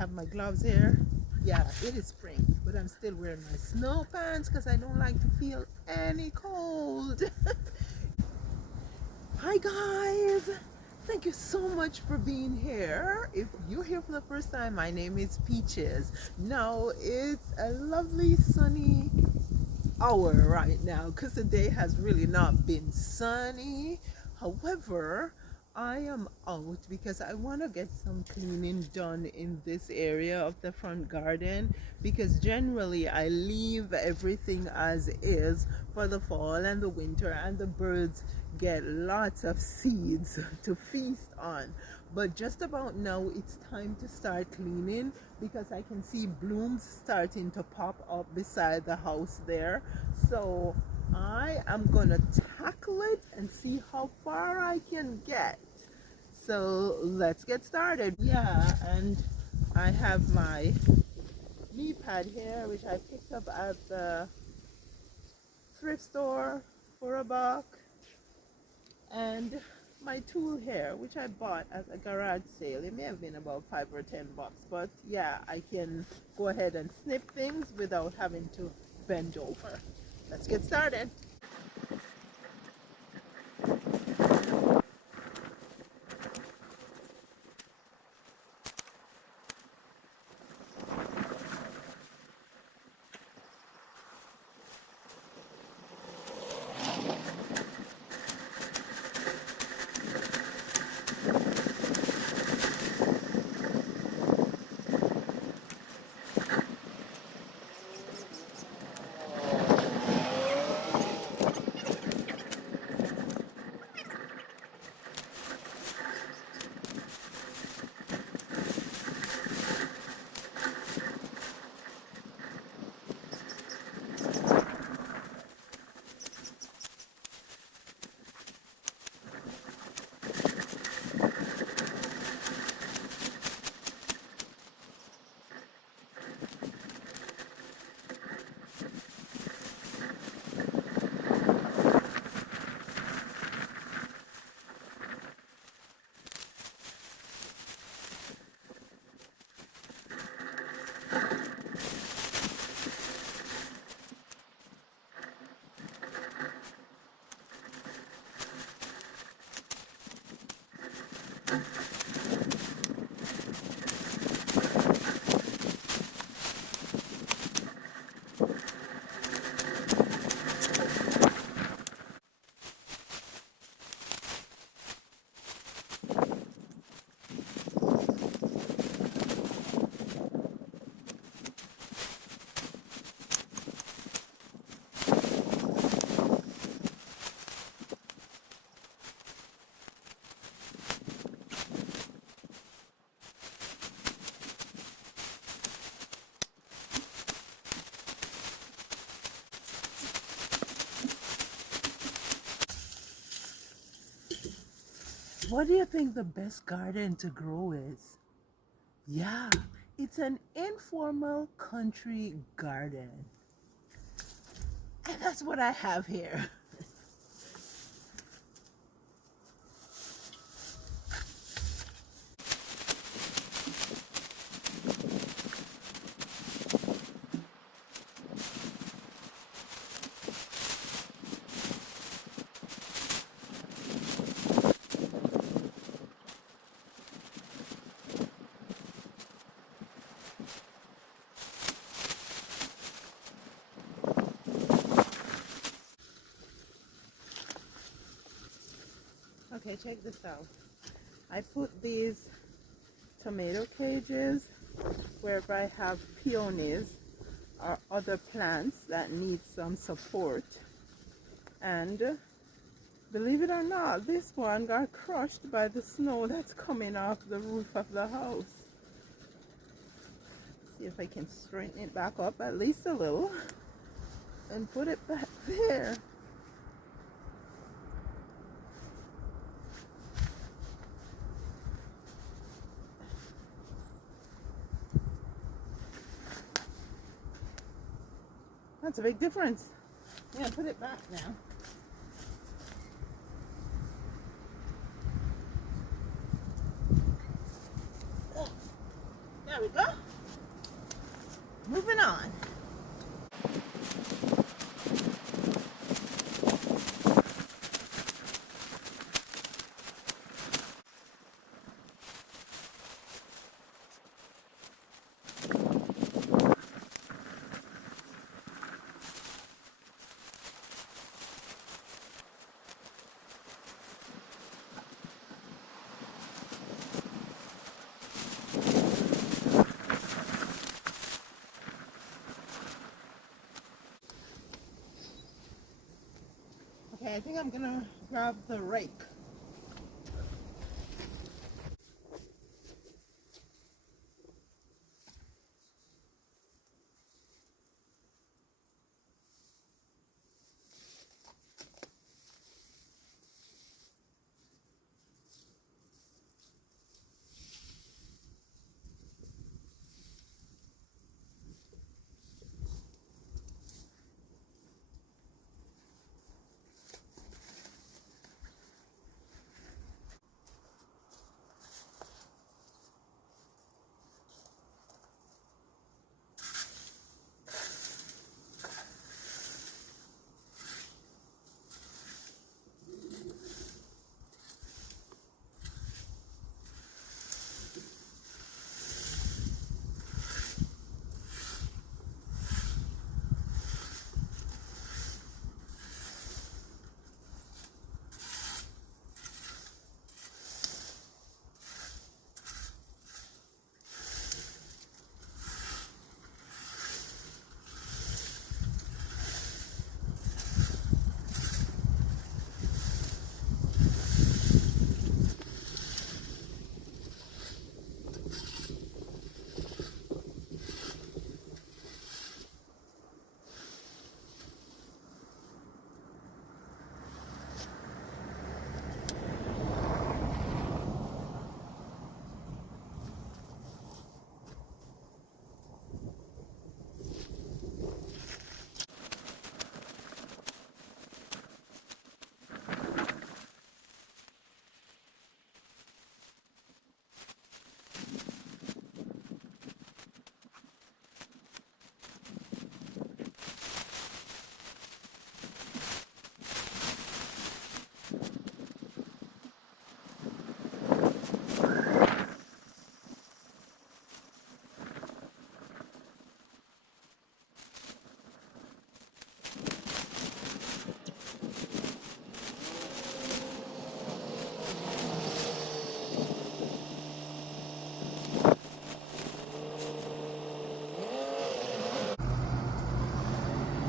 have my gloves here. Yeah, it is spring, but I'm still wearing my snow pants because I don't like to feel any cold. Hi guys! Thank you so much for being here. If you're here for the first time, my name is Peaches. Now it's a lovely sunny hour right now because the day has really not been sunny. However, I am out because I want to get some cleaning done in this area of the front garden, because generally I leave everything as is for the fall and the winter, and the birds get lots of seeds to feast on. But just about now it's time to start cleaning because I can see blooms starting to pop up beside the house there. So I am gonna tackle it and see how far I can get. So let's get started. Yeah, and I have my knee pad here, which I picked up at the thrift store for $1, and my tool here, which I bought at a garage sale. It may have been about $5 or $10, but yeah, I can go ahead and snip things without having to bend over. Let's get started. What do you think the best garden to grow is? Yeah, it's an informal country garden. And that's what I have here. Okay, check this out. I put these tomato cages wherever I have peonies or other plants that need some support. And believe it or not, this one got crushed by the snow that's coming off the roof of the house. See if I can straighten it back up at least a little and put it back there. That's a big difference. Yeah, put it back now. Yeah, There we go. Moving on. Okay, I think I'm gonna grab the rake.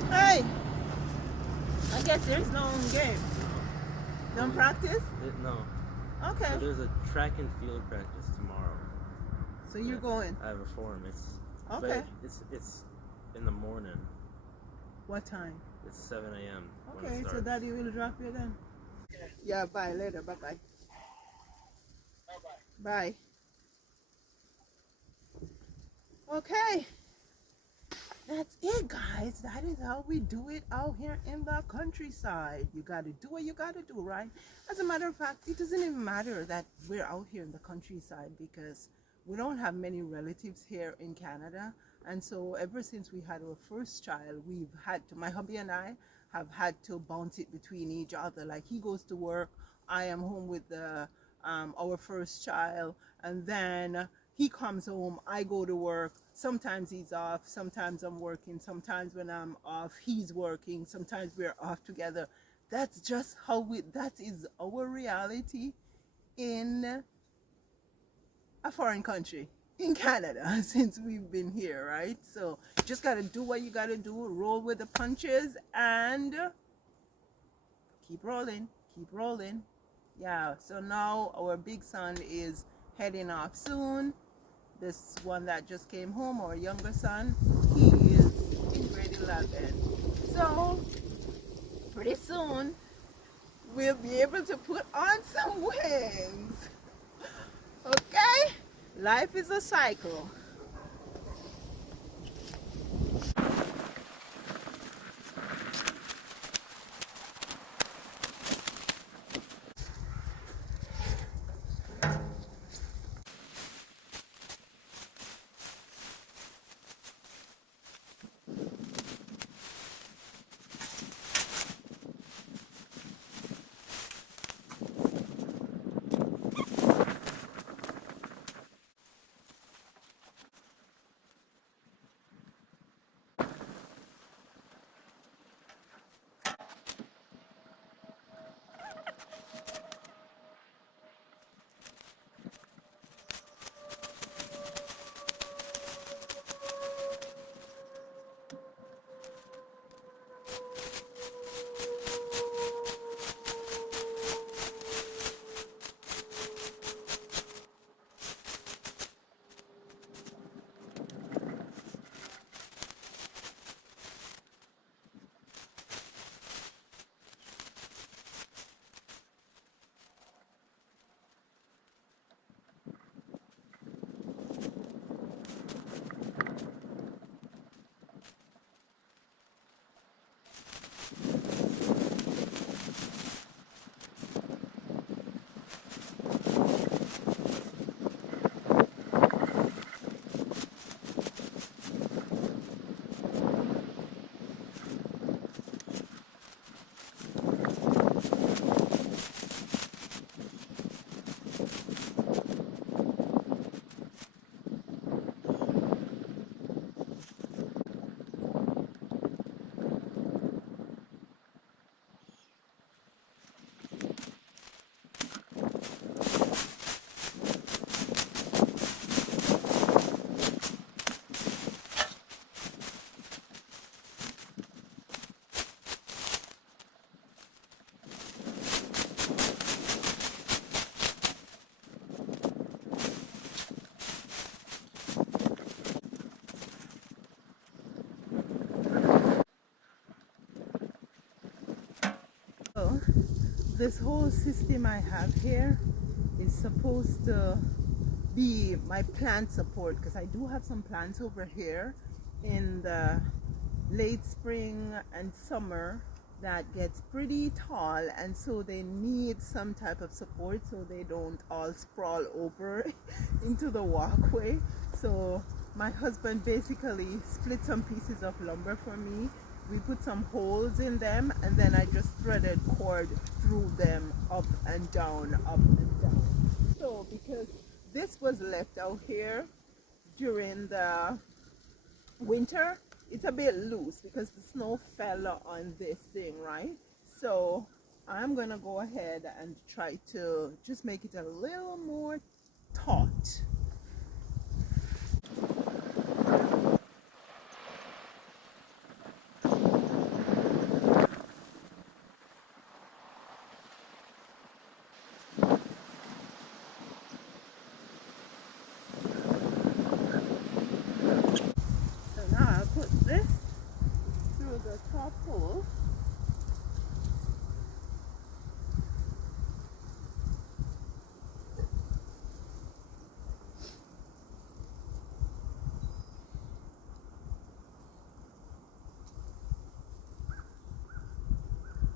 Hey, I guess there's no game. Don't practice? No. Okay. So there's a track and field practice tomorrow. So you're going? I have a form. Okay. But it's in the morning. What time? It's 7 a.m. Okay, so Daddy will drop you then. Yeah, bye later. Bye bye. Bye. Okay. That's it, guys. That is how we do it out here in the countryside. You got to do what you got to do, right? As a matter of fact, it doesn't even matter that we're out here in the countryside because we don't have many relatives here in Canada. And so ever since we had our first child, we've had to, my hubby and I have had to bounce it between each other. Like he goes to work, I am home with our first child, and then he comes home, I go to work. Sometimes he's off, sometimes I'm working, sometimes when I'm off, he's working, sometimes we're off together. That's just that is our reality in a foreign country, in Canada, since we've been here, right? So just got to do what you got to do, roll with the punches, and keep rolling, keep rolling. Yeah, so now our big son is heading off soon. This one that just came home, our younger son, he is in grade 11. So pretty soon we'll be able to put on some wings. Okay? Life is a cycle. this whole system I have here is supposed to be my plant support, because I do have some plants over here in the late spring and summer that gets pretty tall, and so they need some type of support so they don't all sprawl over into the walkway. So my husband basically split some pieces of lumber for me. We put some holes in them, and then I just threaded cord through them, up and down, up and down. So because this was left out here during the winter, it's a bit loose because the snow fell on this thing, right? So I'm gonna go ahead and try to just make it a little more taut. So now I'll put this through the top hole.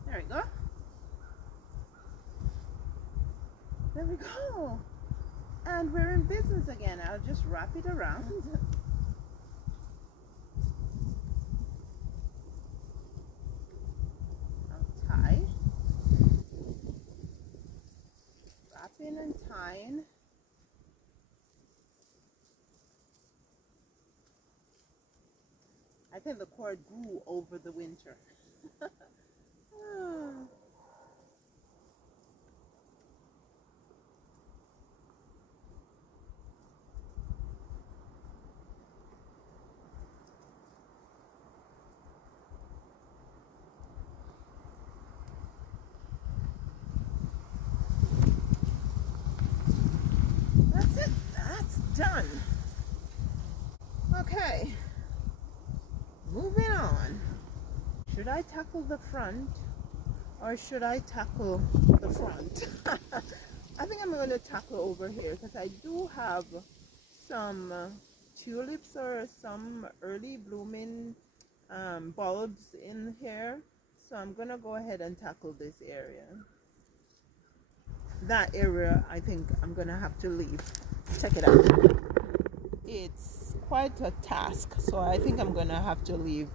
There we go. There we go. And we're in business again. I'll just wrap it around. I'll tie. Wrapping and tying. I think the cord grew over the winter. That's it. That's done. Okay. Moving on. Should I tackle the front or should I tackle the front? I think I'm going to tackle over here because I do have some tulips or some early blooming bulbs in here. So I'm going to go ahead and tackle this area. That area I think I'm going to have to leave. Check it out. It's quite a task, so I think I'm going to have to leave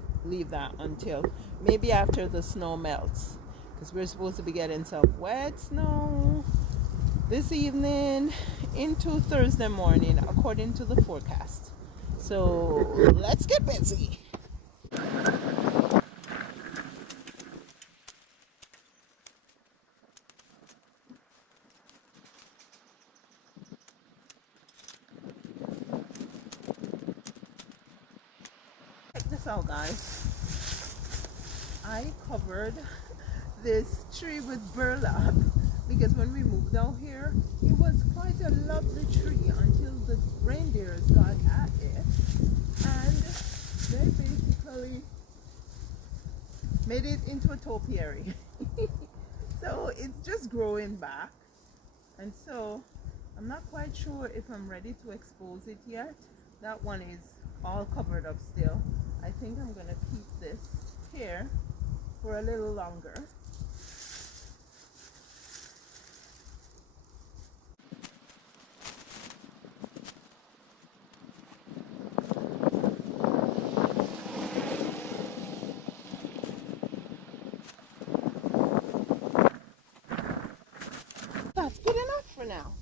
that until maybe after the snow melts, because we're supposed to be getting some wet snow this evening into Thursday morning according to the forecast. So let's get busy. Check this out, guys. I covered this tree with burlap because when we moved out here, it was quite a lovely tree until the reindeers got at it, and they basically made it into a topiary. So it's just growing back, and so I'm not quite sure if I'm ready to expose it yet. That one is all covered up still. I think I'm gonna keep this here for a little longer. That's good enough for now.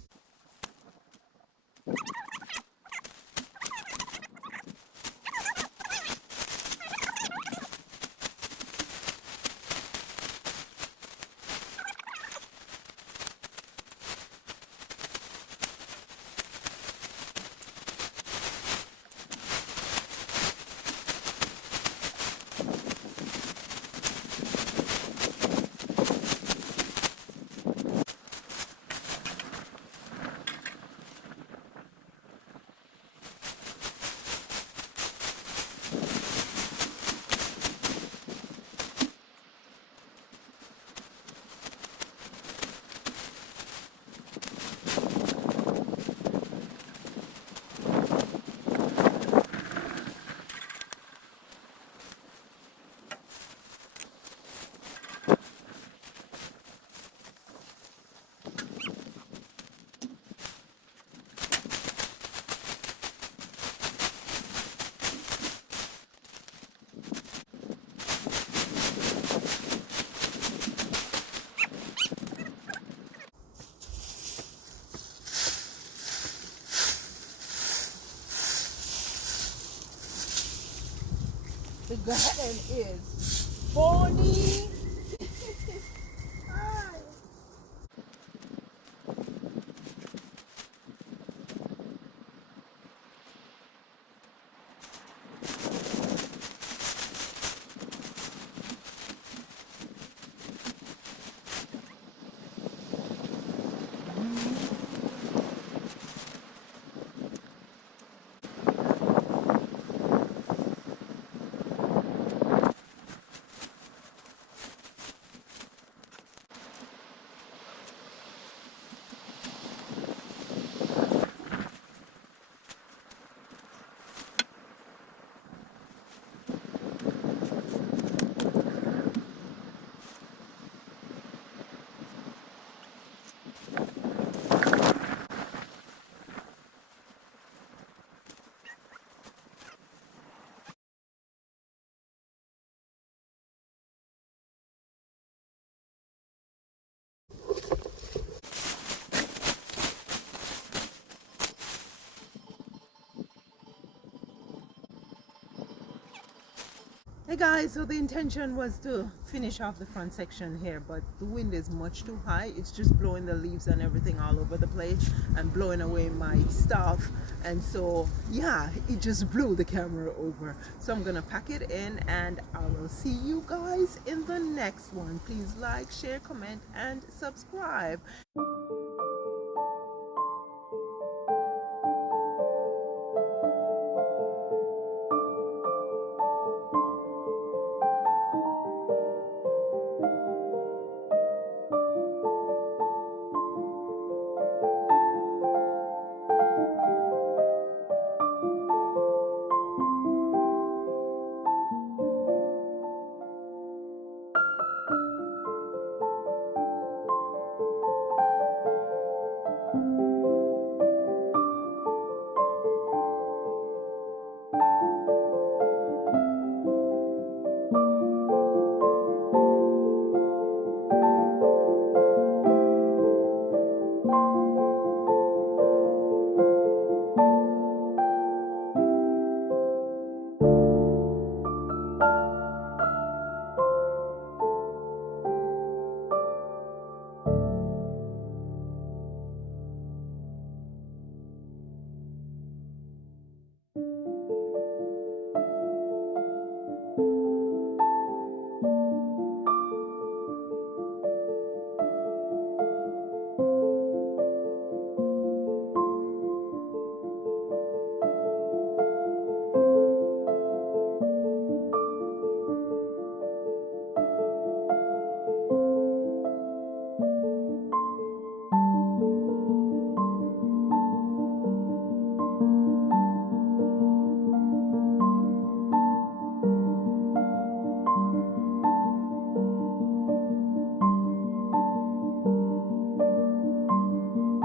The garden is phony. Hi. Hey guys, so the intention was to finish off the front section here, but the wind is much too high. It's just blowing the leaves and everything all over the place and blowing away my stuff. And so, yeah, it just blew the camera over. So I'm gonna pack it in and I will see you guys in the next one. Please like, share, comment, and subscribe.